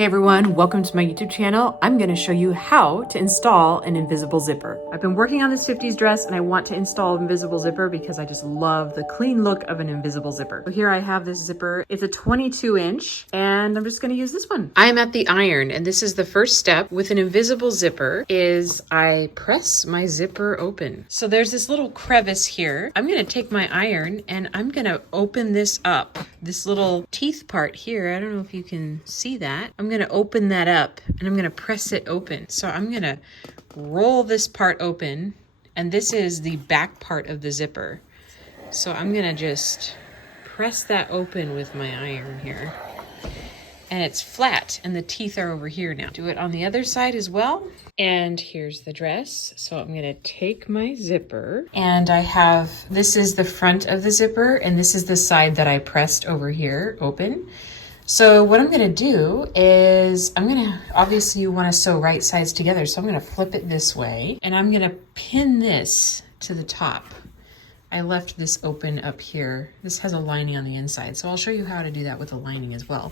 Hey everyone, welcome to my YouTube channel. I'm going to show you how to install an invisible zipper. I've been working on this 50s dress and I want to install an invisible zipper because I just love the clean look of an invisible zipper. So here I have this zipper. It's a 22 inch and I'm just going to use this one. I'm at the iron and this is the first step with an invisible zipper is I press my zipper open. So there's this little crevice here. I'm going to take my iron and I'm going to open this up. This little teeth part here, I don't know if you can see that. I'm going to open that up and I'm going to press it open. So I'm going to roll this part open and this is the back part of the zipper. So I'm going to just press that open with my iron here. And it's flat and the teeth are over here now. Do it on the other side as well. And here's the dress. So I'm gonna take my zipper and I have, this is the front of the zipper and this is the side that I pressed over here open. So what I'm gonna do is obviously you wanna sew right sides together. So I'm gonna flip it this way and I'm gonna pin this to the top. I left this open up here. This has a lining on the inside. So I'll show you how to do that with a lining as well.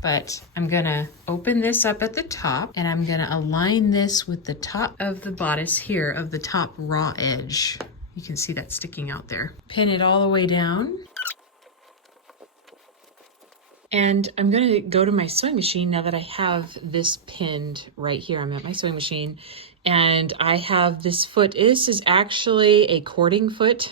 But I'm gonna open this up at the top and I'm gonna align this with the top of the bodice here of the top raw edge. You can see that sticking out there. Pin it all the way down. And I'm gonna go to my sewing machine now that I have this pinned right here. I'm at my sewing machine and I have this foot. This is actually a cording foot.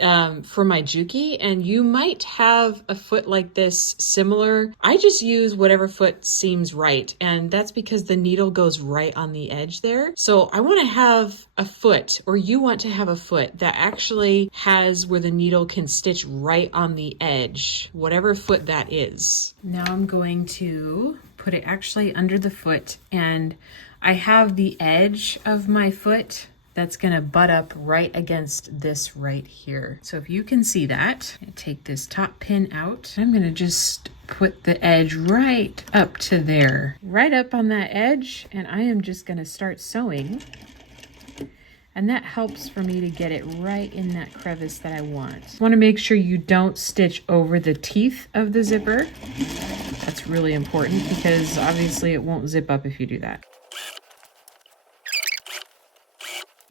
For my Juki, and you might have a foot like this similar. I just use whatever foot seems right, and that's because the needle goes right on the edge there. So I want to have a foot, or you want to have a foot that actually has where the needle can stitch right on the edge, whatever foot that is. Now I'm going to put it actually under the foot, and I have the edge of my foot that's gonna butt up right against this right here. So if you can see that, I take this top pin out. I'm gonna just put the edge right up to there, right up on that edge, and I am just gonna start sewing. And that helps for me to get it right in that crevice that I want. You wanna make sure you don't stitch over the teeth of the zipper. That's really important because obviously it won't zip up if you do that.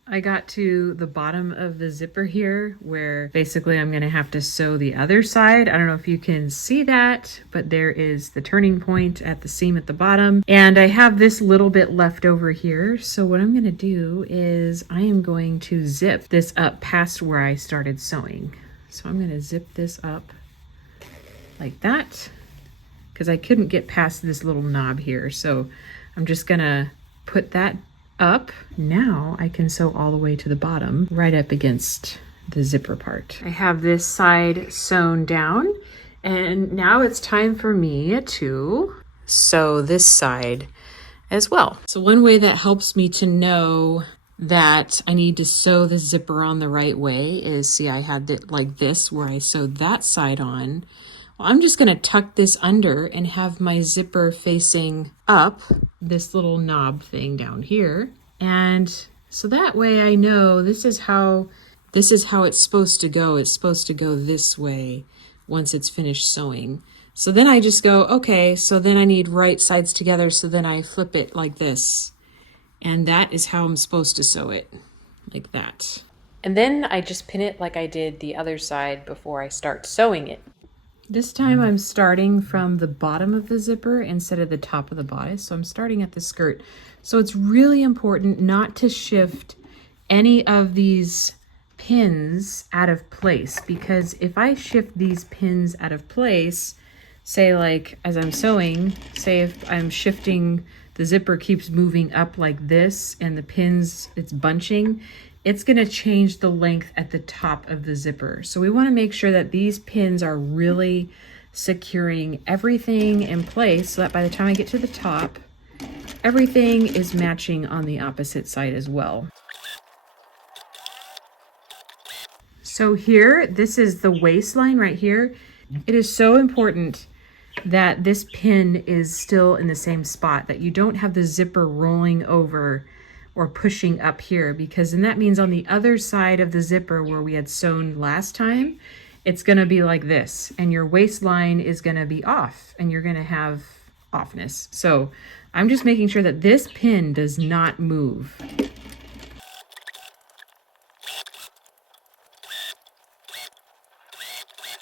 I got to the bottom of the zipper here where basically I'm gonna have to sew the other side. I don't know if you can see that, but there is the turning point at the seam at the bottom. And I have this little bit left over here. So what I'm gonna do is I am going to zip this up past where I started sewing. So I'm gonna zip this up like that because I couldn't get past this little knob here. So I'm just gonna put that up. Now I can sew all the way to the bottom, right up against the zipper part. I have this side sewn down and now it's time for me to sew this side as well. So one way that helps me to know that I need to sew the zipper on the right way is, see, I had it like this where I sewed that side on. Well, I'm just gonna tuck this under and have my zipper facing up, this little knob thing down here. And so that way I know this is how it's supposed to go. It's supposed to go this way once it's finished sewing. So then I just go, okay, so then I need right sides together. So then I flip it like this. And that is how I'm supposed to sew it, like that. And then I just pin it like I did the other side before I start sewing it. This time I'm starting from the bottom of the zipper instead of the top of the bodice. So I'm starting at the skirt. So it's really important not to shift any of these pins out of place, because if I shift these pins out of place, say like as I'm sewing, say if I'm shifting, the zipper keeps moving up like this and the pins, it's bunching, it's gonna change the length at the top of the zipper. So we wanna make sure that these pins are really securing everything in place so that by the time I get to the top, everything is matching on the opposite side as well. So here, this is the waistline right here. It is so important that this pin is still in the same spot, that you don't have the zipper rolling over or pushing up here, because then that means on the other side of the zipper where we had sewn last time, it's gonna be like this and your waistline is gonna be off and you're gonna have offness. So I'm just making sure that this pin does not move.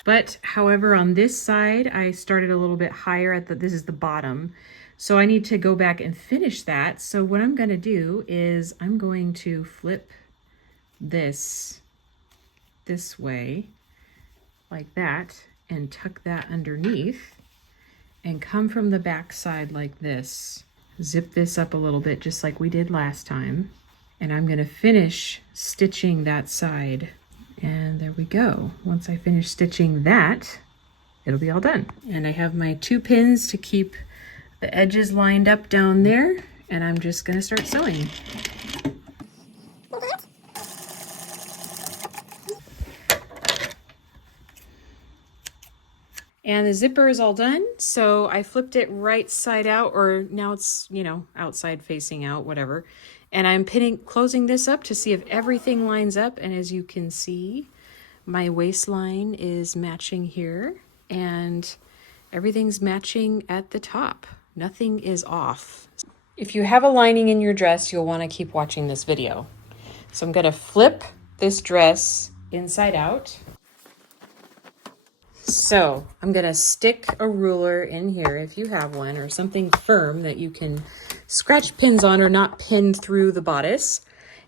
But however, on this side, I started a little bit higher at this is the bottom. So I need to go back and finish that. So what I'm gonna do is I'm going to flip this way like that and tuck that underneath and come from the back side like this. Zip this up a little bit just like we did last time. And I'm gonna finish stitching that side. And there we go. Once I finish stitching that, it'll be all done. And I have my 2 pins to keep the edges lined up down there. And I'm just gonna start sewing. And the zipper is all done. So I flipped it right side out, or now it's, you know, outside facing out, whatever. And I'm closing this up to see if everything lines up. And as you can see, my waistline is matching here and everything's matching at the top. Nothing is off. If you have a lining in your dress, you'll want to keep watching this video. So I'm going to flip this dress inside out. So I'm going to stick a ruler in here if you have one, or something firm that you can scratch pins on or not pin through the bodice.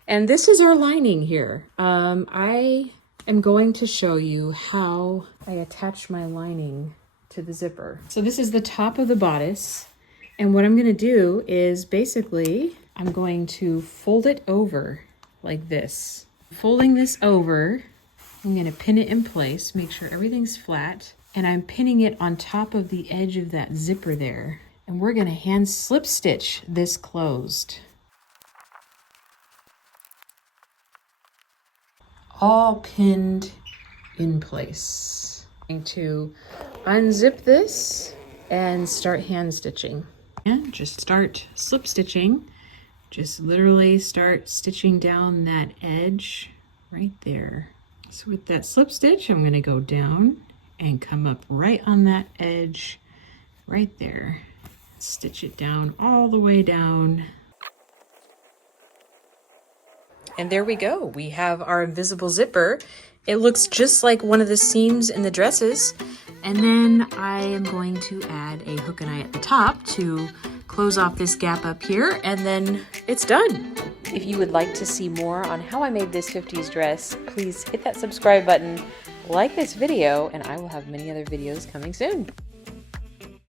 And this is our lining here. I am going to show you how I attach my lining to the zipper. So this is the top of the bodice. And what I'm going to do is basically I'm going to fold it over like this. Folding this over, I'm going to pin it in place, make sure everything's flat. And I'm pinning it on top of the edge of that zipper there. And we're going to hand slip stitch this closed. All pinned in place. I'm going to unzip this and start hand stitching. And just start slip stitching. Just literally start stitching down that edge right there. So with that slip stitch, I'm going to go down and come up right on that edge right there. Stitch it down all the way down. And there we go. We have our invisible zipper. It looks just like one of the seams in the dresses. And then I am going to add a hook and eye at the top to close off this gap up here, and then it's done. If you would like to see more on how I made this 50s dress, please hit that subscribe button, like this video, and I will have many other videos coming soon.